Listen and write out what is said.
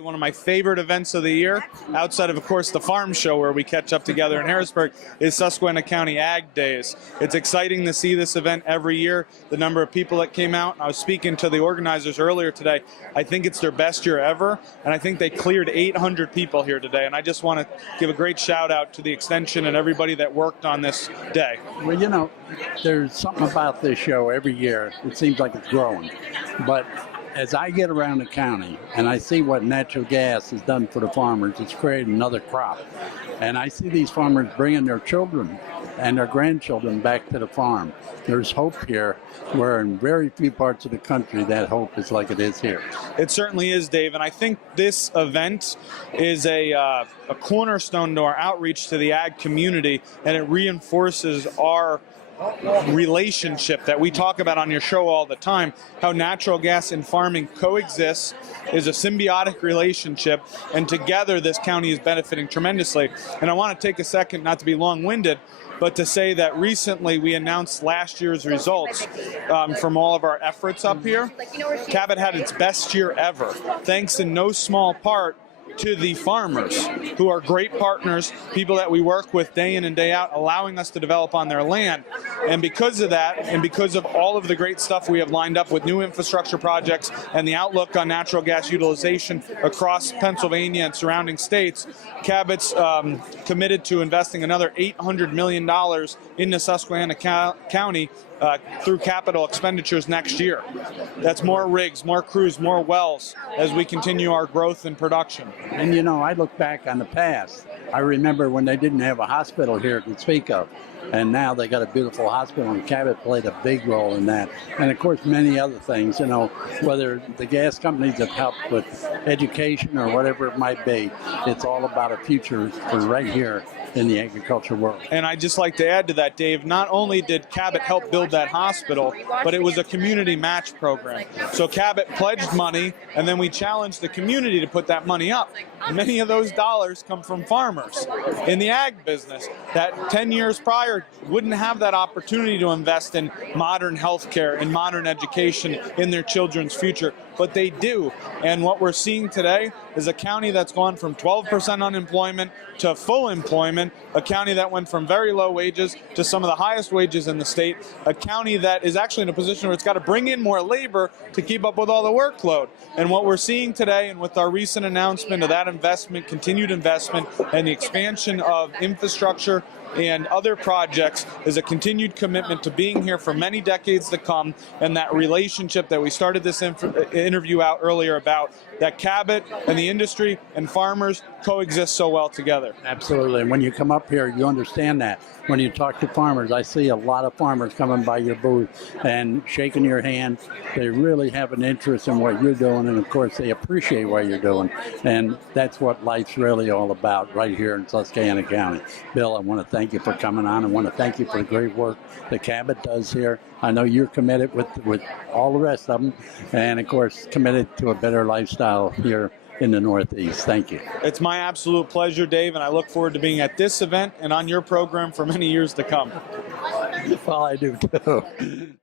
One of my favorite events of the year, outside of course, the farm show where we catch up together in Harrisburg, is Susquehanna County Ag Days. It's exciting to see this event every year, the number of people that came out. I was speaking to the organizers earlier today. I think it's their best year ever, and I think they cleared 800 people here today. And I just want to give a great shout out to the extension and everybody that worked on this day. Well, you know, there's something about this show every year. It seems like it's growing. But as I get around the county and I see what natural gas has done for the farmers, it's created another crop. And I see these farmers bringing their children and their grandchildren back to the farm. There's hope here, where in very few parts of the country that hope is like it is here. It certainly is, Dave, and I think this event is a cornerstone to our outreach to the ag community, and it reinforces our relationship that we talk about on your show all the time, how natural gas and farming coexists, is a symbiotic relationship, and together this county is benefiting tremendously. And I want to take a second, not to be long-winded, but to say that recently we announced last year's results from all of our efforts up here. Cabot had its best year ever, thanks in no small part to the farmers, who are great partners, people that we work with day in and day out, allowing us to develop on their land. And because of that, and because of all of the great stuff we have lined up with new infrastructure projects and the outlook on natural gas utilization across Pennsylvania and surrounding states, Cabot's committed to investing another $800 million into Susquehanna County through capital expenditures next year. That's more rigs, more crews, more wells as we continue our growth and production. And you know, I look back on the past. I remember when they didn't have a hospital here to speak of. And now they got a beautiful hospital, and Cabot played a big role in that. And of course, many other things, you know, whether the gas companies have helped with education or whatever it might be, it's all about a future for right here in the agriculture world. And I'd just like to add to that, Dave, not only did Cabot help build that hospital, but it was a community match program. So Cabot pledged money, and then we challenged the community to put that money up. Many of those dollars come from farmers in the ag business that 10 years prior wouldn't have that opportunity to invest in modern healthcare and modern education in their children's future, but they do. And what we're seeing today is a county that's gone from 12% unemployment to full employment, a county that went from very low wages to some of the highest wages in the state, a county that is actually in a position where it's got to bring in more labor to keep up with all the workload. And what we're seeing today, and with our recent announcement of that investment, continued investment, and the expansion of infrastructure and other projects, is a continued commitment to being here for many decades to come, and that relationship that we started this interview out earlier about, that Cabot and the industry and farmers coexist so well together. Absolutely, and when you come up here, you understand that. When you talk to farmers, I see a lot of farmers coming by your booth and shaking your hand. They really have an interest in what you're doing, and of course they appreciate what you're doing, and that's what life's really all about right here in Susquehanna County. Bill, I want to thank you for coming on. I want to thank you for the great work that Cabot does here. I know you're committed with all the rest of them, and of course committed to a better lifestyle here in the Northeast. Thank you. It's my absolute pleasure, Dave, and I look forward to being at this event and on your program for many years to come. Well, I do too.